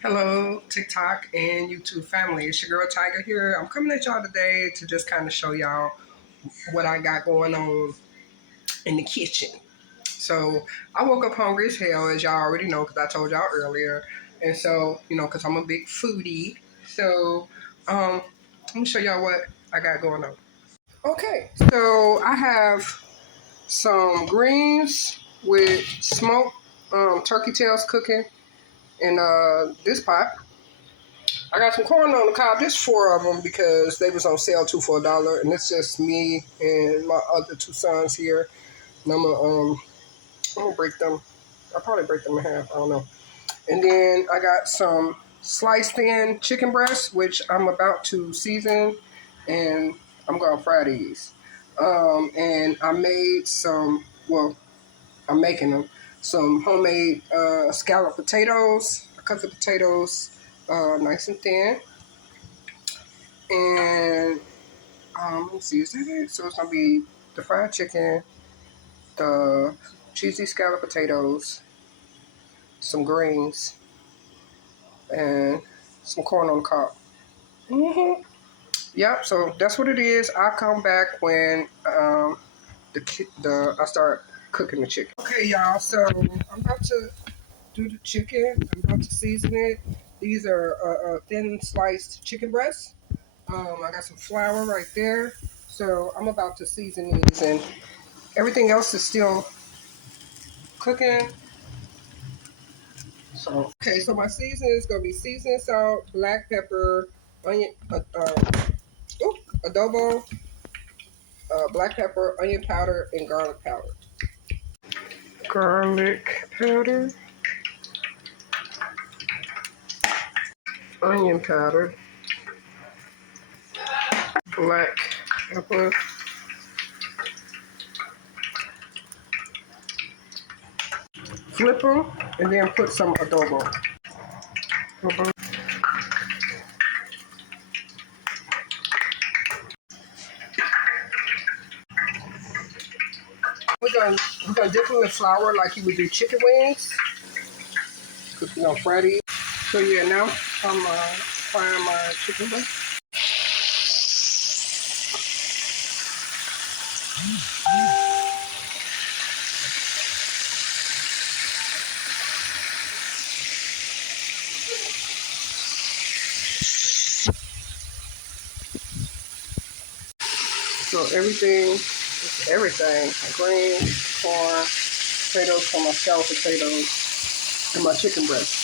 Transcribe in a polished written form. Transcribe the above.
Hello, TikTok and YouTube family. It's your girl Tiger here. I'm coming at y'all today to just kind of show y'all what I got going on in the kitchen. So I woke up hungry as hell, as y'all already know, because I told y'all earlier. And so, because I'm a big foodie. So I'm gonna show y'all what I got going on. Okay, so I have some greens with smoked turkey tails cooking in this pot. I got some corn on the cob, just four of them because they was on sale two for $1, and it's just me and my other two sons here. And I'm gonna break them. I'll probably break them in half. I don't know. And then I got some sliced thin chicken breasts, which I'm about to season, and I'm gonna fry these. And I made some. Well, I'm making them some homemade scalloped potatoes. I cut the potatoes nice and thin. And let's see, is that it? So it's gonna be the fried chicken, the cheesy scalloped potatoes, some greens, and some corn on the cob. Yep. So that's what it is. I'll come back when I start cooking the chicken. Okay, y'all. So I'm about to do the chicken. I'm about to season it. These are thin sliced chicken breasts. I got some flour right there. So I'm about to season these, and everything else is still cooking. So okay, so my seasoning is gonna be seasoned salt, black pepper, onion, adobo, black pepper, onion powder, and garlic powder. Garlic powder, onion powder, black pepper, flip them, and then put some adobo. We're gonna dip them in flour like you would do chicken wings. Cause fry these. So yeah, now I'm frying my chicken wings. So everything, greens, corn, potatoes for my scalloped potatoes, and my chicken breast.